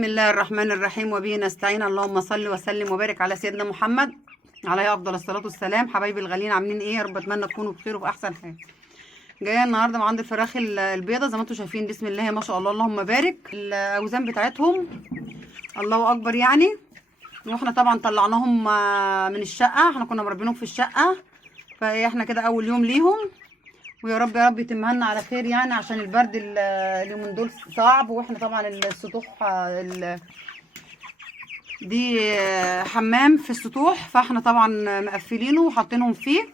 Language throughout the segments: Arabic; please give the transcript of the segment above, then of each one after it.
بسم الله الرحمن الرحيم وبه نستعين. اللهم صل وسلم وبارك على سيدنا محمد عليه افضل الصلاه والسلام. حبايبي الغاليين عاملين ايه؟ يا رب اتمنى تكونوا بخير وفي احسن حال. جايه النهارده مع عند الفراخ البيضه زي ما انتم شايفين. بسم الله ما شاء الله اللهم بارك. الاوزان بتاعتهم الله اكبر يعني. واحنا طبعا طلعناهم من الشقه، احنا كنا مربينهم في الشقه، فاحنا كده اول يوم ليهم، ويا رب يا رب يتمها لنا على خير يعني، عشان البرد اليومين دول صعب. واحنا طبعا السطوح دي حمام في السطوح، فاحنا طبعا مقفلينه وحاطينهم فيه.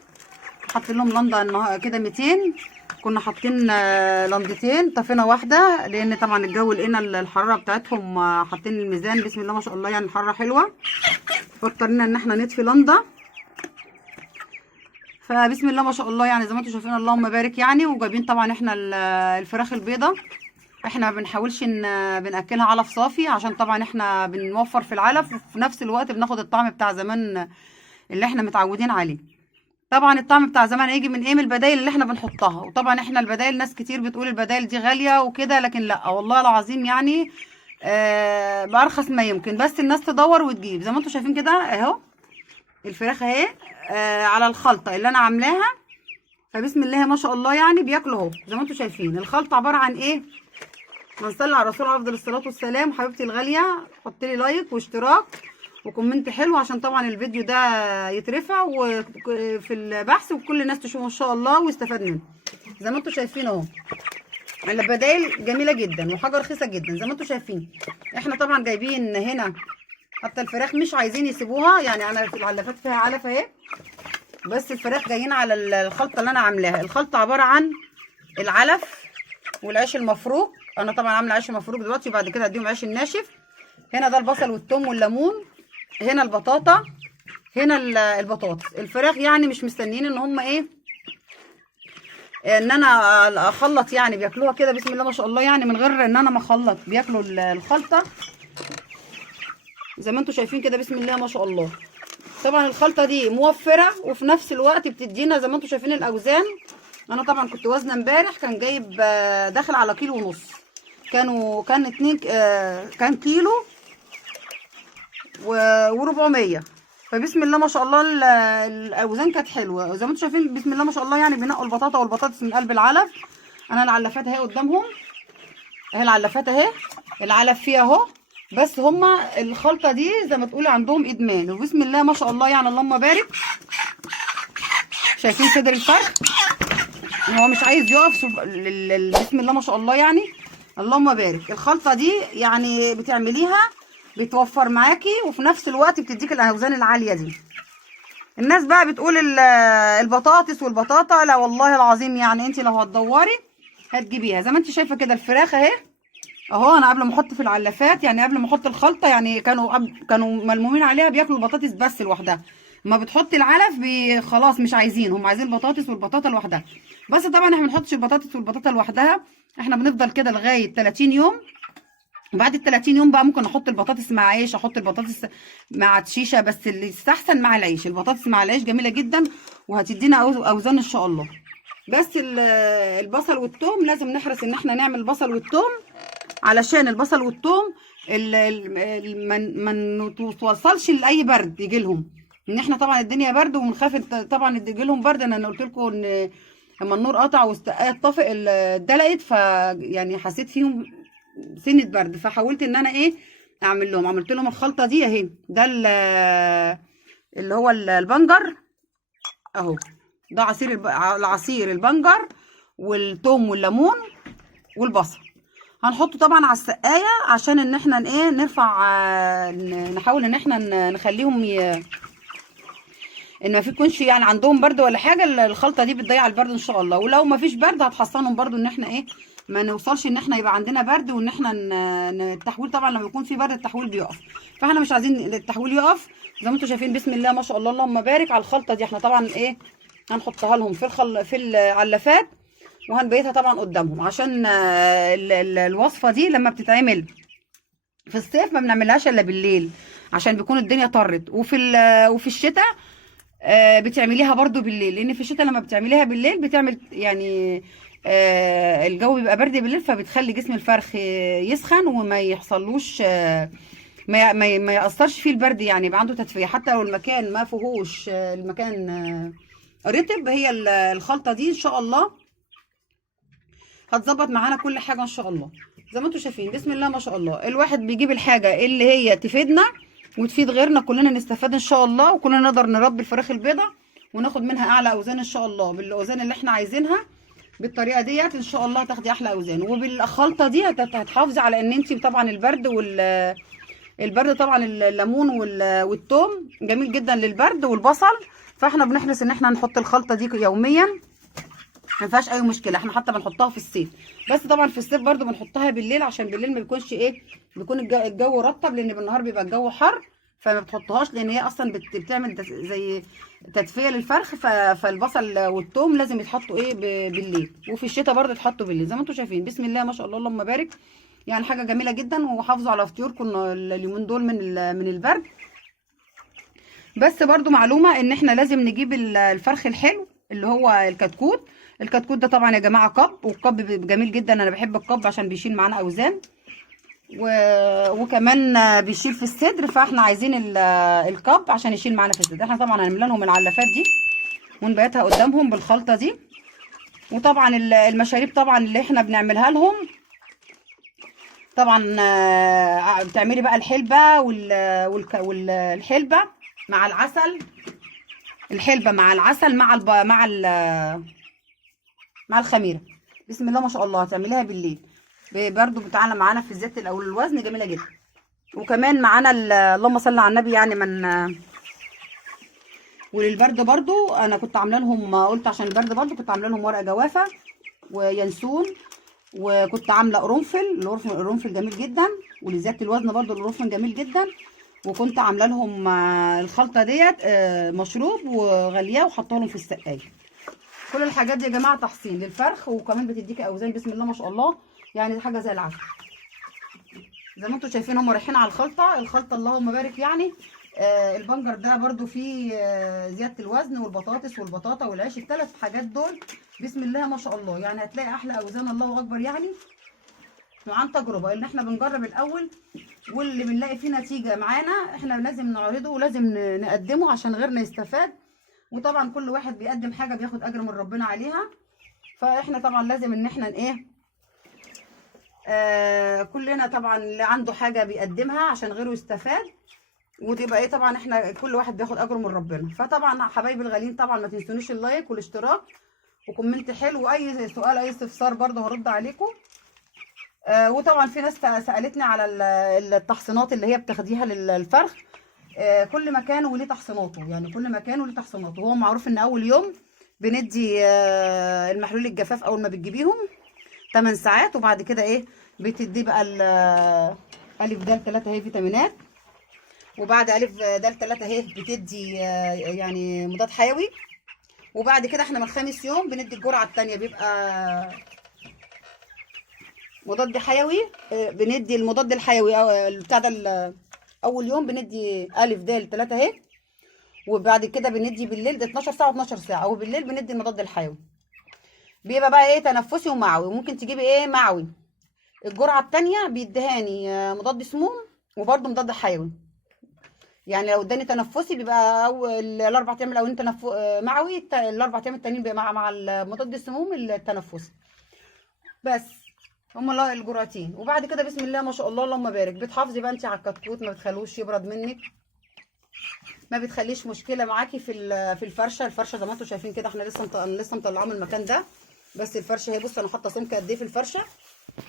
حاطين لهم لنده كده 200، كنا حاطين لندتين، طفينا واحده لان طبعا الجو لقينا الحراره بتاعتهم حاطين الميزان. بسم الله ما شاء الله يعني الحراره حلوه، فاضطرينا ان احنا نطفي لنده. فبسم الله ما شاء الله يعني زي ما انتم شايفين اللهم بارك يعني. وجايبين طبعا احنا الفراخ البيضه، احنا ما بنحاولش بناكلها علف صافي، عشان طبعا احنا بنوفر في العلف وفي نفس الوقت بناخد الطعم بتاع زمان اللي احنا متعودين عليه. طبعا الطعم بتاع زمان هيجي من ايه؟ من البدايل اللي احنا بنحطها. وطبعا احنا البدايل ناس كتير بتقول البدايل دي غاليه وكده، لكن لا والله العظيم يعني بارخص ما يمكن، بس الناس تدور وتجيب. زي ما انتم شايفين كده اهو الفراخ اهي على الخلطه اللي انا عاملاها. فبسم الله ما شاء الله يعني بياكلوا اهو. زي ما انتم شايفين الخلطه عباره عن ايه؟ هنصلي على الرسول عليه افضل الصلاه والسلام. حبيبتي الغاليه حط لي لايك واشتراك وكومنت حلو عشان طبعا الفيديو ده يترفع وفي البحث وكل الناس تشوفه ان شاء الله ويستفاد منه. زي ما انتم شايفين اهو البدايل جميله جدا وحاجه رخيصه جدا. زي ما انتم شايفين احنا طبعا جايبين هنا حتى الفراخ مش عايزين يسيبوها يعني. انا في العلافات فيها علف اهي، بس الفراخ جايين على الخلطه اللي انا عاملاها. الخلطه عباره عن العلف والعيش المفروم. انا طبعا عامله عيش مفروم دلوقتي، وبعد كده اديهم عيش الناشف. هنا ده البصل والثوم والليمون، هنا البطاطا، هنا البطاطس. الفراخ يعني مش مستنيين ان هم ايه ان انا اخلط يعني، بياكلوها كده بسم الله ما شاء الله يعني من غير ان انا ما اخلط، بياكلوا الخلطه زي ما انتم شايفين كده بسم الله ما شاء الله. طبعا الخلطه دي موفره وفي نفس الوقت بتدينا زي ما انتم شايفين الاوزان. انا طبعا كنت وزنه امبارح كان جايب داخل على كيلو ونص، كان 2 كان كيلو و400. فبسم الله ما شاء الله الاوزان كانت حلوه. زي ما انتم شايفين بسم الله ما شاء الله يعني بينقوا البطاطا والبطاطس من قلب العلف. انا العلافات اهي قدامهم اهي، العلافات اهي، العلف فيها اهو، بس هما الخلطه دي زي ما تقولي عندهم ادمان. وبسم الله ما شاء الله يعني اللهم بارك. شايفين صدر الفرخ هو مش عايز يقف. بسم الله ما شاء الله يعني اللهم بارك. الخلطه دي يعني بتعمليها بتوفر معاكي وفي نفس الوقت بتديك الاوزان العاليه دي. الناس بقى بتقول البطاطس والبطاطا، لا والله العظيم يعني انت لو هتدوري هتجيبيها. زي ما انت شايفه كده الفراخ اهي اهو. انا قبل ما احط في العلافات يعني قبل ما احط الخلطه يعني كانوا ملمومين عليها بياكلوا البطاطس بس لوحدها. ما بتحطي العلف خلاص مش عايزين، هم عايزين البطاطس والبطاطا لوحدها. بس طبعا احنا ما بنحطش البطاطس والبطاطا لوحدها، احنا بنفضل كده لغايه 30 يوم. بعد ال 30 يوم بقى ممكن احط البطاطس مع عيش، احط البطاطس مع تشيشه، بس اللي يستحسن مع العيش. البطاطس مع العيش جميله جدا وهتدينا اوزان ان شاء الله. بس البصل والثوم لازم نحرص ان احنا نعمل البصل والثوم، علشان البصل والثوم ما توصلش لاي برد يجي لهم. ان احنا طبعا الدنيا برد وبنخاف طبعا يجي لهم برد. انا قلت لكم ان لما النور قطع والسقايه اتطفت اتدلقت، فيعني حسيت فيهم سنه برد، فحاولت ان انا ايه عملت لهم الخلطه دي اهي. ده اللي هو البنجر اهو، ده عصير البنجر والثوم والليمون والبصل. هنحطه طبعا على السقايه عشان ان احنا ايه نرفع نحاول ان احنا نخليهم ان ما يكونش يعني عندهم برد ولا حاجه. الخلطه دي بتضيع البرد ان شاء الله، ولو ما فيش برد هتحصنهم برده ان احنا ايه ما نوصلش ان احنا يبقى عندنا برد، وان احنا التحويل طبعا لما يكون في برد التحويل بيقف، فاحنا مش عايزين التحويل يقف. زي ما انتم شايفين بسم الله ما شاء الله اللهم بارك على الخلطه دي. احنا طبعا ايه هنحطها لهم في العلافات وهنبيتها طبعا قدامهم، عشان الوصفه دي لما بتتعمل في الصيف ما بنعملهاش الا بالليل عشان بيكون الدنيا طرت. وفي الشتاء بتعمليها برضو بالليل، لان في الشتاء لما بتعمليها بالليل بتعمل يعني الجو بيبقى برد بالليل، فبتخلي جسم الفرخ يسخن وما يحصلوش ما يأثرش فيه البرد، يعني يبقى عنده تدفئة. حتى لو المكان ما فيهوش المكان رطب، هي الخلطة دي ان شاء الله هتظبط معانا كل حاجة ان شاء الله. زي ما انتم شايفين بسم الله ما شاء الله، الواحد بيجيب الحاجة اللي هي تفيدنا وتفيد غيرنا، كلنا نستفاد ان شاء الله، وكلنا نقدر نربي الفراخ البيضاء وناخد منها اعلى اوزان ان شاء الله، بالاوزان اللي احنا عايزينها. بالطريقه ديت ان شاء الله هتاخدي احلى اوزان، وبالخلطه دي هتحافظي على ان انت طبعا البرد طبعا الليمون والثوم جميل جدا للبرد والبصل، فاحنا بنحرص ان احنا نحط الخلطه دي يوميا، ما فيهاش اي مشكله. احنا حتى بنحطها في الصيف، بس طبعا في الصيف برده بنحطها بالليل، عشان بالليل ما بيكونش بيكون الجو رطب، لان بالنهار بيبقى الجو حر، فما بتحطهاش، لان هي اصلا بتعمل زي تدفئه للفرخ. فالبصل والثوم لازم يتحطوا بالليل، وفي الشتاء برده يتحطوا بالليل. زي ما انتم شايفين بسم الله ما شاء الله اللهم بارك، يعني حاجه جميله جدا. وحافظوا على فطوركم اليومين دول من البرد. بس برده معلومه ان احنا لازم نجيب الفرخ الحلو اللي هو الكتكوت. الكتكوت ده طبعا يا جماعه قب، والقب جميل جدا، انا بحب القب عشان بيشيل معانا اوزان وكمان بيشيل في الصدر، فاحنا عايزين القب عشان يشيل معانا في الصدر. احنا طبعا هنملى لهم العلافات دي ونبيتها قدامهم بالخلطه دي. وطبعا المشاريب طبعا اللي احنا بنعملها لهم طبعا بتعملي بقى الحلبه والحلبه مع العسل، الحلبه مع العسل مع الخميره. بسم الله ما شاء الله هتعمليها بالليل برضو بتعلى معانا في الزيت او الوزن جميله جدا. وكمان معانا اللهم صل على النبي، يعني وللبرد برضو انا كنت عامله لهم، قلت عشان البرد برضو كنت عامله لهم ورقه جوافه وينسون، وكنت عامله قرنفل. القرنفل جميل جدا، ولزياده الوزن برضو القرنفل جميل جدا. وكنت عامله لهم الخلطه ديت مشروب وغلياه وحطها لهم في السقايه. كل الحاجات دي يا جماعه تحصين للفرخ، وكمان بتديكي اوزان بسم الله ما شاء الله، يعني حاجه زي العسل. زي ما انتم شايفين هم رايحين على الخلطه اللهم بارك يعني. البنجر ده برضو فيه زياده الوزن، والبطاطس والبطاطا والعيش، الثلاث حاجات دول بسم الله ما شاء الله، يعني هتلاقي احلى اوزان الله اكبر يعني. وعن تجربه ان احنا بنجرب الاول، واللي بنلاقي فيه نتيجه معانا احنا لازم نعرضه ولازم نقدمه عشان غيرنا يستفاد. وطبعا كل واحد بيقدم حاجه بياخد اجر من ربنا عليها، فاحنا طبعا لازم ان احنا كلنا طبعا اللي عنده حاجه بيقدمها عشان غيره يستفاد، وتبقى طبعا احنا كل واحد بياخد اجره من ربنا. فطبعا حبايبي الغاليين طبعا ما تنسونيش اللايك والاشتراك وكومنت حلو، واي سؤال اي استفسار برضه هرد عليكم. وطبعا في ناس سالتني على التحصينات اللي هي بتاخديها للفرخ. كل مكان وليه تحصيناته، يعني كل مكان وليه تحصيناته. هو معروف ان اول يوم بندي المحلول الجفاف اول ما بتجيبيهم 8 ساعات، وبعد كده بتدي بقى الف د 3 اهي فيتامينات، وبعد الف د 3 اهي بتدي يعني مضاد حيوي. وبعد كده احنا من خامس يوم بندي الجرعه الثانيه بيبقى مضاد حيوي. بندي المضاد الحيوي بتاع ده اول يوم بندي الف د 3 اهي، وبعد كده بندي بالليل ده 12 ساعه و12 ساعه، وبالليل بندي المضاد الحيوي. بيبقى بقى تنفسي ومعوي، وممكن تجيبي معوي. الجرعه الثانيه بيديهاني مضاد سموم وبرده مضاد حيوي. يعني لو اداني تنفسي بيبقى الاربع ايام الاولين معوي، الاربع ايام التانيين بيبقى مع المضاد السموم التنفسي. بس هما الجرعتين. وبعد كده بسم الله ما شاء الله اللهم بارك بتحافظي بقى انت على الكتكوت، ما بتخلوش يبرد منك، ما بتخليش مشكله معاكي في الفرشه. زي ما انتم شايفين كده احنا لسه مطلعاه من المكان ده. بس الفرشه اهي، بص انا حاطه سمك قد ايه في الفرشه،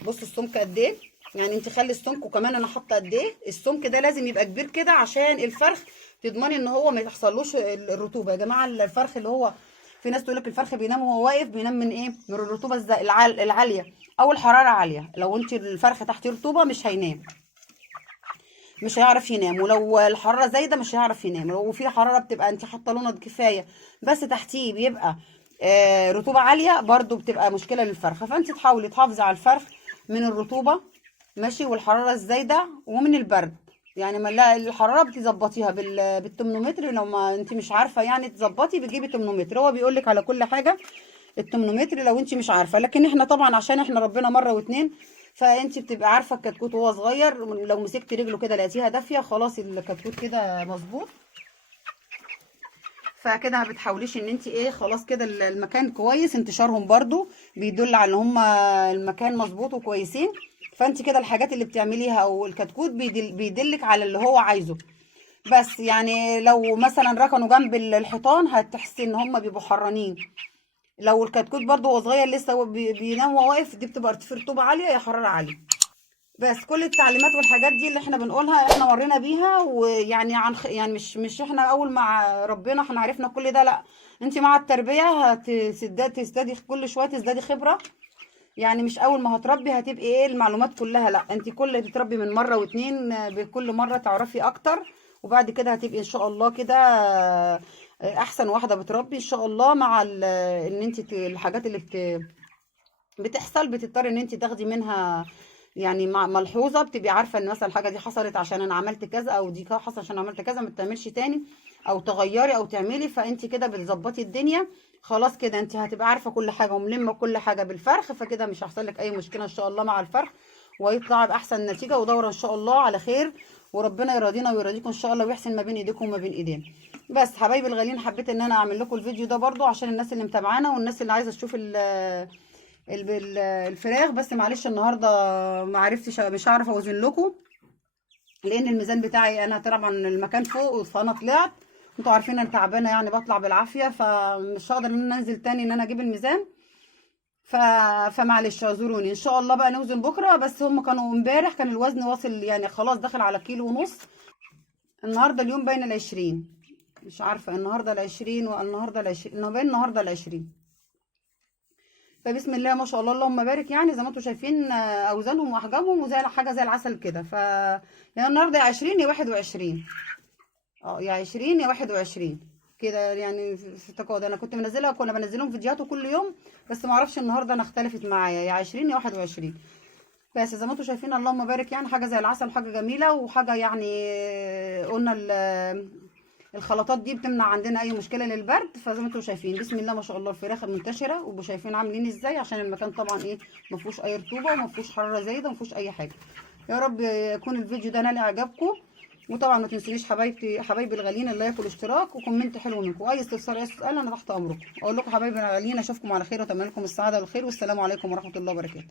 بص السمك قد ايه، يعني انت خلي السمك. وكمان انا حاطه قد ايه السمك ده، لازم يبقى كبير كده عشان الفرخ تضمني ان هو ما يحصلوش الرطوبه. يا جماعه الفرخ اللي هو في ناس تقول لك الفرخ بينام وهو واقف، بينام من من الرطوبه العاليه او الحراره عاليه. لو انت الفرخ تحت رطوبه مش هينام، مش هيعرف ينام. ولو الحراره زايده مش هيعرف ينام. لو في حراره بتبقى انت حاطه لونه كفايه بس تحتيه بيبقى رطوبه عاليه، برده بتبقى مشكله للفرخه. فانت تحاولي تحافظي على الفرخ من الرطوبه ماشي، والحراره الزايده، ومن البرد. يعني ما الحراره بتظبطيها بالترمومتر. لو ما انت مش عارفه يعني تظبطي، بتجيبي ترمومتر، هو بيقول لك على كل حاجه التمنومتر لو انت مش عارفه. لكن احنا طبعا عشان احنا ربنا مره واتنين، فانت بتبقى عارفه الكتكوت وهو صغير، لو مسكت رجله كده لقيتيها دافيه خلاص الكتكوت كده مظبوط. فكده ما بتحاوليش ان انت ايه، خلاص كده المكان كويس، انتشارهم برضو بيدل على ان هم المكان مظبوط وكويسين. فانت كده الحاجات اللي بتعمليها او الكتكوت بيدلك على اللي هو عايزه. بس يعني لو مثلا ركنوا جنب الحيطان هتحسي ان هم بيبقوا حرانين. لو الكتكوت برضو هو صغير لسه هو بينام وهو واقف، دي بتبقى في رطوبه عاليه يا حراره عاليه. بس كل التعليمات والحاجات دي اللي احنا بنقولها احنا مرينا بيها، ويعني يعني مش احنا اول مع ربنا احنا عرفنا كل ده، لا. انت مع التربيه تزدادي كل شويه، تزدادي خبره. يعني مش اول ما هتربي هتبقي ايه المعلومات كلها، لا. انت كل تتربي من مره واتنين، بكل مره تعرفي اكتر. وبعد كده هتبقي ان شاء الله كده احسن واحده بتربي ان شاء الله. مع ان انت الحاجات اللي بتحصل بتضطري ان انت تاخدي منها يعني ملحوظه، بتبقي عارفه ان مثلا الحاجه دي حصلت عشان انا عملت كذا، او دي حصل عشان عملت كذا، ما تعملش تاني، او تغيري او تعملي. فانت كده بتظبطي الدنيا. خلاص كده انت هتبقى عارفه كل حاجه وملمه كل حاجه بالفرخ، فكده مش هيحصل لك اي مشكله ان شاء الله مع الفرخ، ويطلع باحسن نتيجه ودوره ان شاء الله على خير. وربنا يرضينا ويرضيكم ان شاء الله، ويحسن ما بين ايديكم وما بين ايدينا. بس حبايبي الغاليين، حبيت ان انا اعمل لكم الفيديو ده برضو عشان الناس اللي متابعانا والناس اللي عايزه تشوف الفراخ. بس معلش النهارده ما عرفتش، مش هعرف اوزن لكم، لان الميزان بتاعي انا طبعا المكان فوق، فانا طلعت. انتوا عارفين انا تعبانه يعني بطلع بالعافيه، فمش هقدر ان انا انزل تاني ان انا اجيب الميزان. ف... فمعلش اعذروني، ان شاء الله بقى نوزن بكره. بس هم كانوا امبارح كان الوزن واصل يعني خلاص داخل على كيلو ونص. النهارده اليوم باين العشرين، مش عارفه النهارده العشرين والنهارده العشرين، انه باين النهارده العشرين. فبسم الله ما شاء الله اللهم بارك. يعني زي ما انتم شايفين اوزانهم واحجامهم وزي حاجه زي العسل كده. يعني النهارده يا 20 يا 21. يا 20 يا 21 كده يعني في تقاعد. انا كنت منزلها، كنا بنزلهم فيديوهات كل يوم، بس ما اعرفش النهارده انا اختلفت معايا يا 20 يا 21. بس زي ما انتم شايفين اللهم بارك، يعني حاجه زي العسل وحاجه جميله وحاجه يعني قلنا الخلطات دي بتمنع عندنا اي مشكله للبرد. فزي ما انتم شايفين بسم الله ما شاء الله الفراخ منتشره، وبقوا شايفين عاملين ازاي، عشان المكان طبعا ايه ما فيهوش اي رطوبه وما فيهوش حراره زايده وما فيهوش اي حاجه. يا رب يكون الفيديو ده نال اعجابكم. وطبعا ما تنسونيش حبايبي الغاليين اللايك والاشتراك وكومنت حلو منكم. اي استفسار اي سؤال انا تحت امركم. اقول لكم حبايبي الغاليين اشوفكم على خير واتمنى لكم السعاده والخير، والسلام عليكم ورحمه الله وبركاته.